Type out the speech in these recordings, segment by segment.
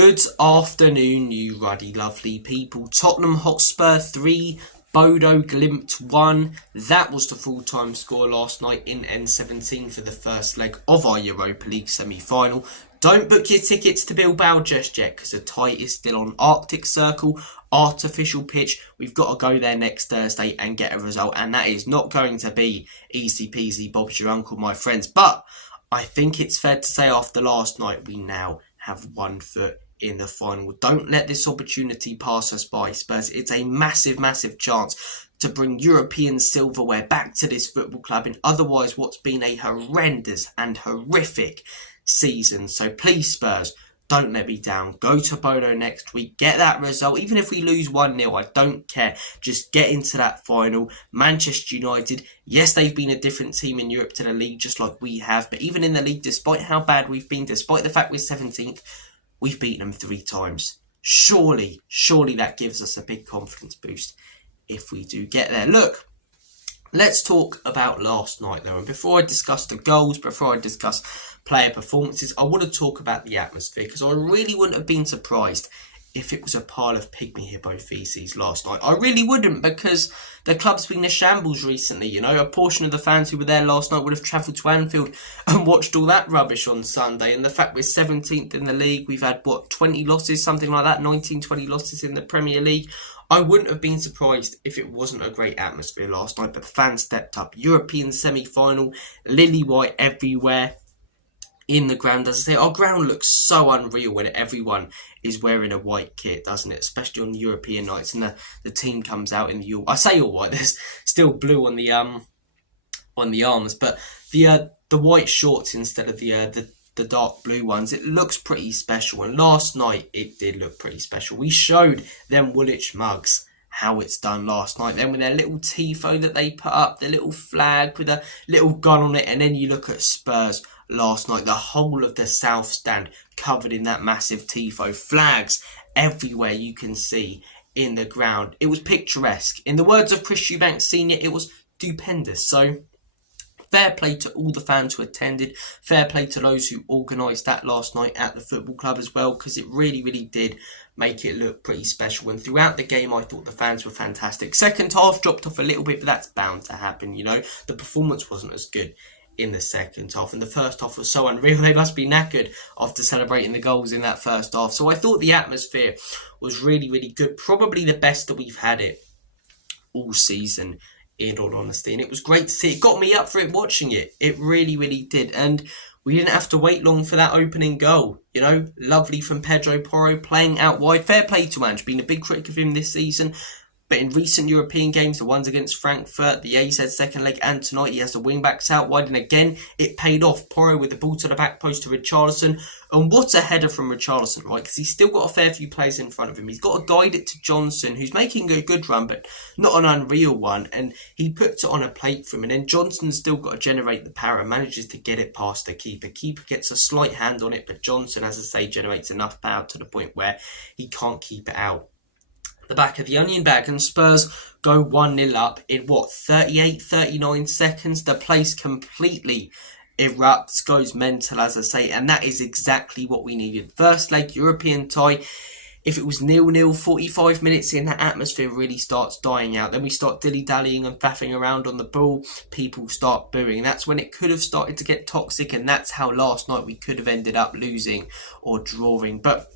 Good afternoon, you ruddy lovely people. Tottenham Hotspur 3, Bodo Glimt 1. That was the full-time score last night in N17 for the first leg of our Europa League semi-final. Don't book your tickets to Bilbao just yet because the tie is still on Arctic Circle, artificial pitch. We've got to go there next Thursday and get a result, and that is not going to be easy peasy Bob's your uncle, my friends. But I think it's fair to say after last night we now have 1 foot in the final. Don't let this opportunity pass us by, Spurs. It's a massive chance to bring European silverware back to this football club in otherwise what's been a horrendous and horrific season. So please, Spurs, don't let me down. Go to Bodo next week. Get that result. Even if we lose 1-0, I don't care. Just get into that final. Manchester United, yes, they've been a different team in Europe to the league, just like we have. But even in the league, despite how bad we've been, despite the fact we're 17th, we've beaten them 3 times. Surely that gives us a big confidence boost if we do get there. Look, let's talk about last night though. And before I discuss the goals, before I discuss player performances, I want to talk about the atmosphere, because I really wouldn't have been surprised if it was a pile of pygmy hippo feces last night. I really wouldn't, because the club's been a shambles recently. You know, a portion of the fans who were there last night would have travelled to Anfield and watched all that rubbish on Sunday. And the fact we're 17th in the league, we've had, 20 losses, something like that, 19, 20 losses in the Premier League. I wouldn't have been surprised if it wasn't a great atmosphere last night, but the fans stepped up. European semi-final, lily white everywhere in the ground. As I say, our ground looks so unreal when everyone is wearing a white kit, doesn't it? Especially on European nights, and the team comes out in the all. I say all white. There's still blue on the arms, but the white shorts instead of the dark blue ones, it looks pretty special. And last night it did look pretty special. We showed them Woolwich mugs how it's done last night. Then with their little tifo that they put up, the little flag with a little gun on it, and then you look at Spurs last night, the whole of the south stand covered in that massive tifo, flags everywhere you can see in the ground. It was picturesque. In the words of Chris Eubanks Senior, it was stupendous. So fair play to all the fans who attended. Fair play to those who organised that last night at the football club as well, because it really did make it look pretty special. And throughout the game, I thought the fans were fantastic. Second half dropped off a little bit, but that's bound to happen, you know. The performance wasn't as good in the second half, and the first half was so unreal. They must be knackered after celebrating the goals in that first half. So I thought the atmosphere was really good. Probably the best that we've had it all season, in all honesty, and it was great to see. It got me up for it watching it. It really did. And we didn't have to wait long for that opening goal. You know, lovely from Pedro Porro, playing out wide. Fair play to Ange, been a big critic of him this season. But in recent European games, the ones against Frankfurt, the AZ second leg, and tonight, he has the wing-backs out wide. And again, it paid off. Porro with the ball to the back post to Richarlison. And what a header from Richarlison, right? Because he's still got a fair few players in front of him. He's got to guide it to Johnson, who's making a good run, but not an unreal one. And he puts it on a plate for him. And then Johnson's still got to generate the power and manages to get it past the keeper. Keeper gets a slight hand on it, but Johnson, as I say, generates enough power to the point where he can't keep it out the back of the onion bag, and Spurs go 1-0 up in 39 seconds. The place completely erupts, goes mental, as I say, and that is exactly what we needed. First leg, European tie. If it was 0-0, 45 minutes in, that atmosphere really starts dying out. Then we start dilly-dallying and faffing around on the ball. People start booing. That's when it could have started to get toxic, and that's how last night we could have ended up losing or drawing. But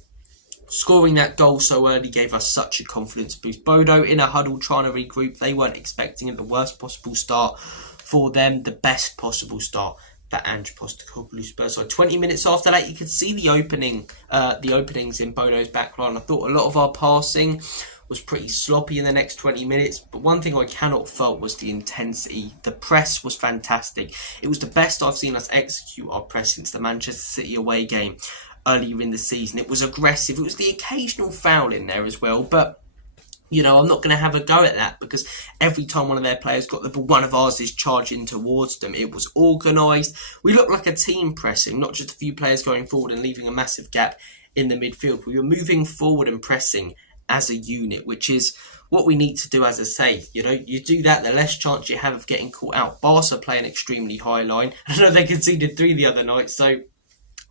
scoring that goal so early gave us such a confidence boost. Bodo in a huddle trying to regroup. They weren't expecting it. The worst possible start for them. The best possible start for Ange Postecoglou Spurs. So 20 minutes after that, you could see the openings in Bodo's backline. I thought a lot of our passing was pretty sloppy in the next 20 minutes. But one thing I cannot fault was the intensity. The press was fantastic. It was the best I've seen us execute our press since the Manchester City away game earlier in the season. It was aggressive. It was the occasional foul in there as well, but you know, I'm not going to have a go at that, because every time one of their players got the ball, one of ours is charging towards them. It was organised. We looked like a team pressing, not just a few players going forward and leaving a massive gap in the midfield. We were moving forward and pressing as a unit, which is what we need to do, as I say. You know, you do that, the less chance you have of getting caught out. Barca play an extremely high line. I know they conceded 3 the other night, so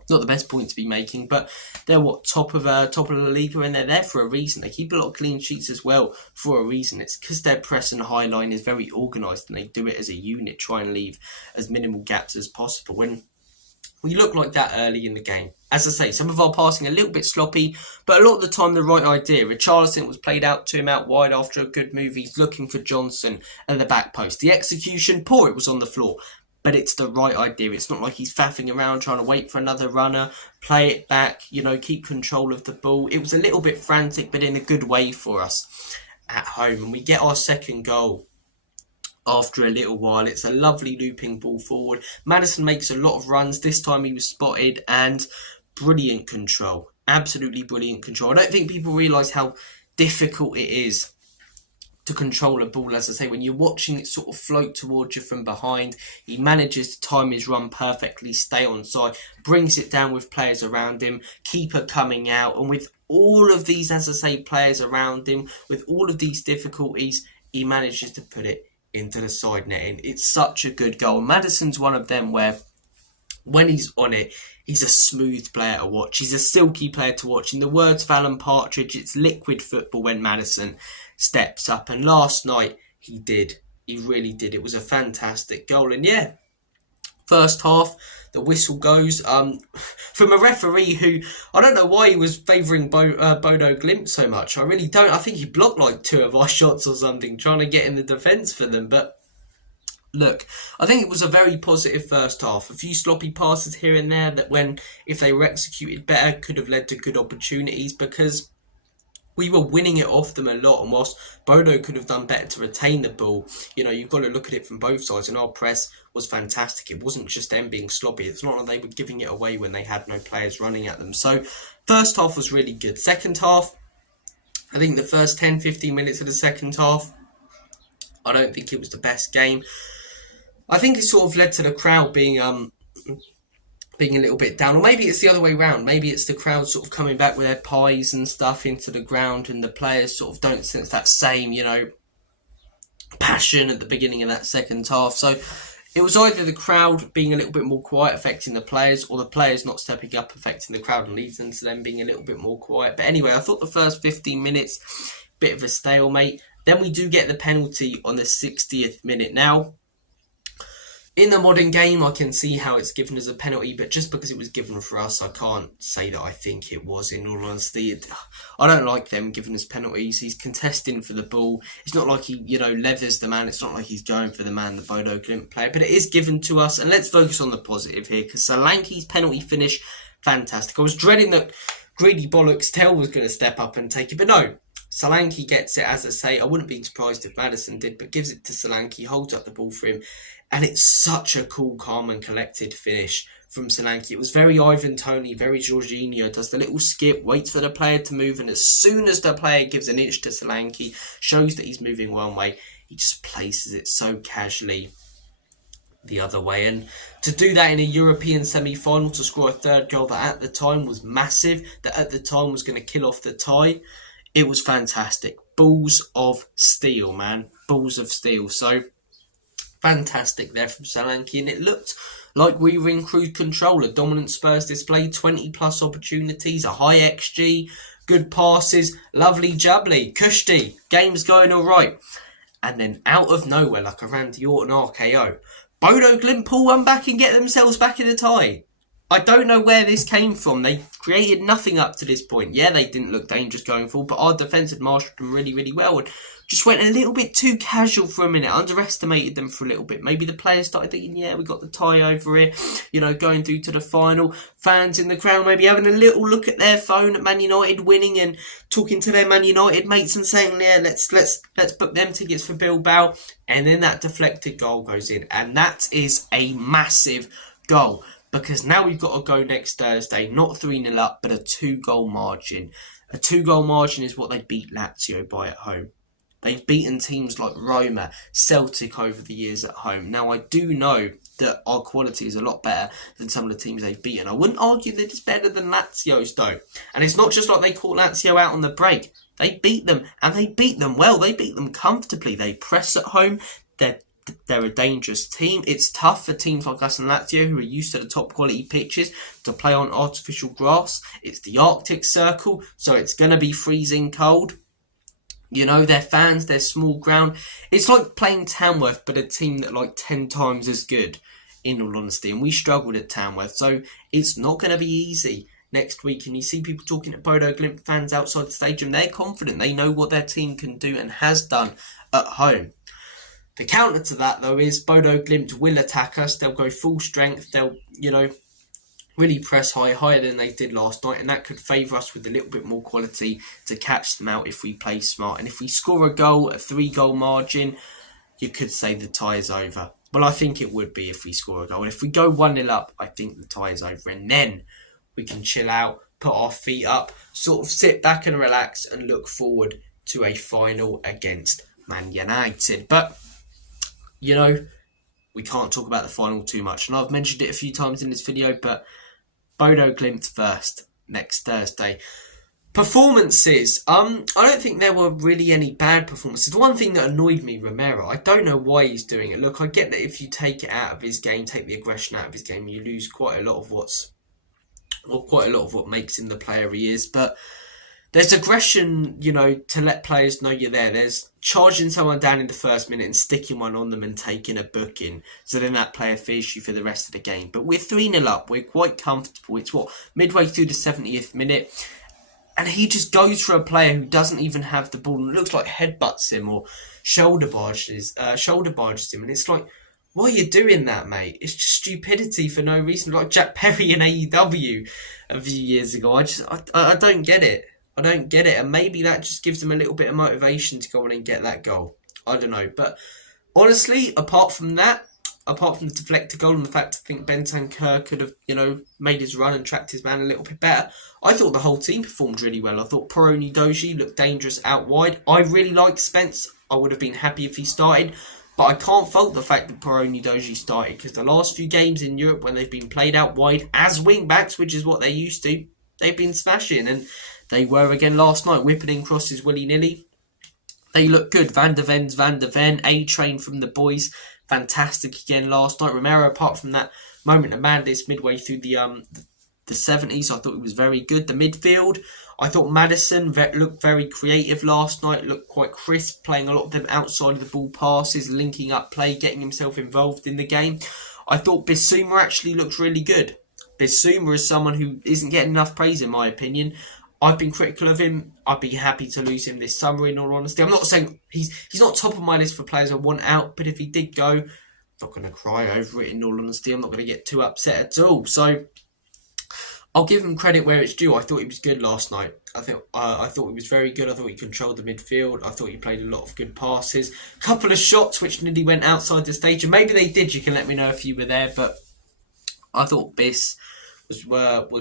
Not the best point to be making, but they're top of the league, and they're there for a reason. They keep a lot of clean sheets as well for a reason. It's because their press and high line is very organised, and they do it as a unit, try and leave as minimal gaps as possible. When we look like that early in the game, as I say, some of our passing a little bit sloppy, but a lot of the time the right idea. Richarlison was played out to him out wide after a good move. He's looking for Johnson at the back post. The execution, poor, it was on the floor. But it's the right idea. It's not like he's faffing around trying to wait for another runner, play it back, keep control of the ball. It was a little bit frantic, but in a good way for us at home. And we get our second goal after a little while. It's a lovely looping ball forward. Maddison makes a lot of runs. This time he was spotted, and brilliant control. Absolutely brilliant control. I don't think people realise how difficult it is to control a ball. As I say, when you're watching it sort of float towards you from behind, he manages to time his run perfectly, stay on side, brings it down with players around him, keeper coming out, and with all of these, as I say, players around him, with all of these difficulties, he manages to put it into the side netting. It's such a good goal. Maddison's one of them where when he's on it, he's a smooth player to watch. He's a silky player to watch. In the words of Alan Partridge, it's liquid football when Maddison steps up. And last night, he did. He really did. It was a fantastic goal. And yeah, first half, the whistle goes from a referee who, I don't know why he was favouring Bodo Glimt so much. I really don't. I think he blocked like 2 of our shots or something, trying to get in the defence for them. But look, I think it was a very positive first half. A few sloppy passes here and there that if they were executed better, could have led to good opportunities, because we were winning it off them a lot. And whilst Bodo could have done better to retain the ball, you've got to look at it from both sides. And our press was fantastic. It wasn't just them being sloppy. It's not like they were giving it away when they had no players running at them. So first half was really good. Second half, I think the first 10-15 minutes of the second half, I don't think it was the best game. I think it sort of led to the crowd being a little bit down, or maybe it's the other way around. Maybe it's the crowd sort of coming back with their pies and stuff into the ground, and the players sort of don't sense that same, passion at the beginning of that second half. So it was either the crowd being a little bit more quiet affecting the players, or the players not stepping up affecting the crowd and leading to them being a little bit more quiet. But anyway, I thought the first 15 minutes, bit of a stalemate. Then we do get the penalty on the 60th minute. Now, in the modern game, I can see how it's given as a penalty, but just because it was given for us, I can't say that I think it was, in all honesty. I don't like them giving us penalties. He's contesting for the ball. It's not like he, leathers the man. It's not like he's going for the man, the Bodo Glimt player, but it is given to us. And let's focus on the positive here, because Solanke's penalty finish, fantastic. I was dreading that greedy bollocks Tell was going to step up and take it, but no. Solanke gets it, as I say. I wouldn't be surprised if Maddison did, but gives it to Solanke, holds up the ball for him. And it's such a cool, calm and collected finish from Solanke. It was very Ivan Toney, very Jorginho. Does the little skip, waits for the player to move, and as soon as the player gives an inch to Solanke, shows that he's moving one way, he just places it so casually the other way. And to do that in a European semi-final, to score a third goal that at the time was massive, that at the time was going to kill off the tie, it was fantastic. Balls of steel, man. Balls of steel. So fantastic there from Solanke, and it looked like we were in cruise control. A dominant Spurs display, 20 plus opportunities, a high XG, good passes, lovely jubbly, Kushti, game's going alright. And then out of nowhere, like a Randy Orton RKO, Bodo Glimt pull one back and get themselves back in the tie. I don't know where this came from. They created nothing up to this point. Yeah, they didn't look dangerous going forward, but our defence had marshalled them really, really well, and just went a little bit too casual for a minute, underestimated them for a little bit. Maybe the players started thinking, yeah, we got the tie over here, going through to the final. Fans in the crowd maybe having a little look at their phone at Man United winning and talking to their Man United mates and saying, yeah, let's book them tickets for Bilbao. And then that deflected goal goes in, and that is a massive goal. Because now we've got to go next Thursday, not 3-0 up, but a 2-goal margin. A 2-goal margin is what they beat Lazio by at home. They've beaten teams like Roma, Celtic over the years at home. Now, I do know that our quality is a lot better than some of the teams they've beaten. I wouldn't argue that it's better than Lazio's, though. And it's not just like they caught Lazio out on the break. They beat them, and they beat them well. They beat them comfortably. They press at home. The they're a dangerous team. It's tough for teams like us and Lazio, who are used to the top quality pitches, to play on artificial grass. It's the Arctic Circle, so it's going to be freezing cold. You know, their fans, their small ground. It's like playing Tamworth, but a team that like 10 times as good, in all honesty. And we struggled at Tamworth, so it's not going to be easy next week. And you see people talking to Bodo Glimt fans outside the stadium. They're confident. They know what their team can do and has done at home. The counter to that, though, is Bodo Glimt will attack us. They'll go full strength. They'll, really press higher than they did last night, and that could favour us with a little bit more quality to catch them out if we play smart. And if we score a goal, a 3-goal margin, you could say the tie is over. Well, I think it would be if we score a goal. And if we go 1-0 up, I think the tie is over. And then we can chill out, put our feet up, sort of sit back and relax and look forward to a final against Man United. But, we can't talk about the final too much. And I've mentioned it a few times in this video, but Bodo Glimt first next Thursday. Performances. I don't think there were really any bad performances. The one thing that annoyed me, Romero, I don't know why he's doing it. Look, I get that if you take it out of his game, take the aggression out of his game, you lose quite a lot of what makes him the player he is. But there's aggression, to let players know you're there. There's charging someone down in the first minute and sticking one on them and taking a booking, so then that player fears you for the rest of the game. But we're 3-0 up. We're quite comfortable. It's midway through the 70th minute, and he just goes for a player who doesn't even have the ball and looks like headbutts him or shoulder barges him. And it's like, why are you doing that, mate? It's just stupidity for no reason. Like Jack Perry in AEW a few years ago. I don't get it. I don't get it, and maybe that just gives them a little bit of motivation to go on and get that goal. I don't know, but honestly, apart from the deflected goal and the fact I think Bentancur could have, made his run and tracked his man a little bit better, I thought the whole team performed really well. I thought Peroni Doji looked dangerous out wide. I really liked Spence. I would have been happy if he started, but I can't fault the fact that Peroni Doji started, because the last few games in Europe when they've been played out wide as wing-backs, which is what they're used to, they've been smashing, and they were again last night, whipping in crosses willy-nilly. They look good. Van der Ven, A-Train from the boys, fantastic again last night. Romero, apart from that moment of madness midway through the 70s, I thought it was very good. The midfield, I thought Maddison looked very creative last night, looked quite crisp, playing a lot of them outside of the ball passes, linking up play, getting himself involved in the game. I thought Bissouma actually looked really good. Bissouma is someone who isn't getting enough praise, in my opinion. I've been critical of him. I'd be happy to lose him this summer, in all honesty. I'm not saying he's not top of my list for players I want out, but if he did go, I'm not going to cry over it, in all honesty. I'm not going to get too upset at all. So I'll give him credit where it's due. I thought he was good last night. I thought he was very good. I thought he controlled the midfield. I thought he played a lot of good passes. Couple of shots which nearly went outside the stage, and maybe they did. You can let me know if you were there, but I thought Biss was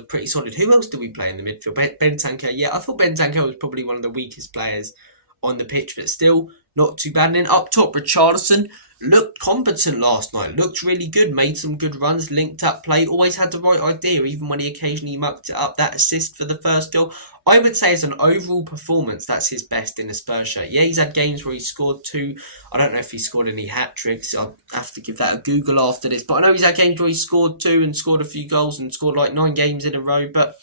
pretty solid. Who else did we play in the midfield? Bentancur. Yeah, I thought Bentancur was probably one of the weakest players on the pitch, but still not too bad. And then up top, Richarlison looked competent last night. Looked really good. Made some good runs. Linked up play. Always had the right idea, even when he occasionally mucked it up. That assist for the first goal, I would say as an overall performance, that's his best in a Spurs shirt. Yeah, he's had games where he scored 2. I don't know if he scored any hat-tricks. I'll have to give that a Google after this. But I know he's had games where he scored 2 and scored a few goals and scored like 9 games in a row. But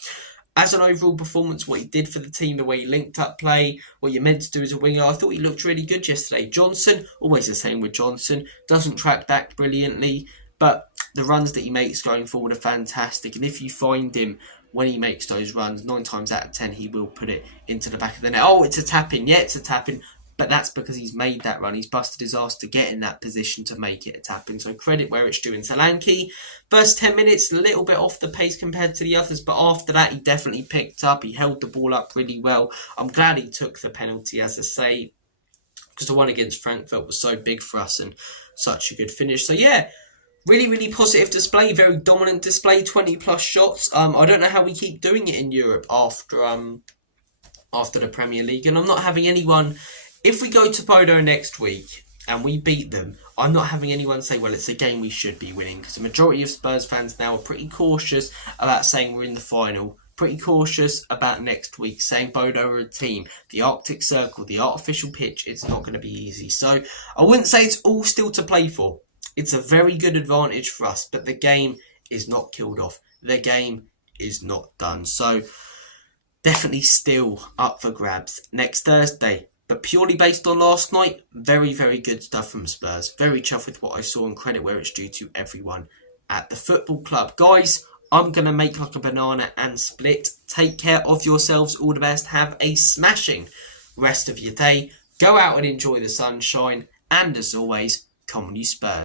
as an overall performance, what he did for the team, the way he linked up play, what you're meant to do as a winger, I thought he looked really good yesterday. Johnson, always the same with Johnson, doesn't track back brilliantly, but the runs that he makes going forward are fantastic. And if you find him when he makes those runs, 9 times out of 10, he will put it into the back of the net. Oh, it's a tap-in. Yeah, it's a tap-in. But that's because he's made that run. He's busted his ass to get in that position to make it a tap-in. So credit where it's due. In Solanke, first 10 minutes, a little bit off the pace compared to the others. But after that, he definitely picked up. He held the ball up really well. I'm glad he took the penalty, as I say, because the one against Frankfurt was so big for us and such a good finish. So yeah, really, really positive display. Very dominant display. 20-plus shots. I don't know how we keep doing it in Europe after the Premier League. And I'm not having anyone... If we go to Bodo next week and we beat them, I'm not having anyone say, well, it's a game we should be winning, because the majority of Spurs fans now are pretty cautious about saying we're in the final pretty cautious about next week, saying Bodo are a team. The Arctic Circle, the artificial pitch, it's not going to be easy. So I wouldn't say it's all still to play for. It's a very good advantage for us, but the game is not killed off. The game is not done. So definitely still up for grabs next Thursday. But purely based on last night, very, very good stuff from Spurs. Very chuffed with what I saw, and credit where it's due to everyone at the football club. Guys, I'm going to make like a banana and split. Take care of yourselves. All the best. Have a smashing rest of your day. Go out and enjoy the sunshine. And as always, come on you Spurs.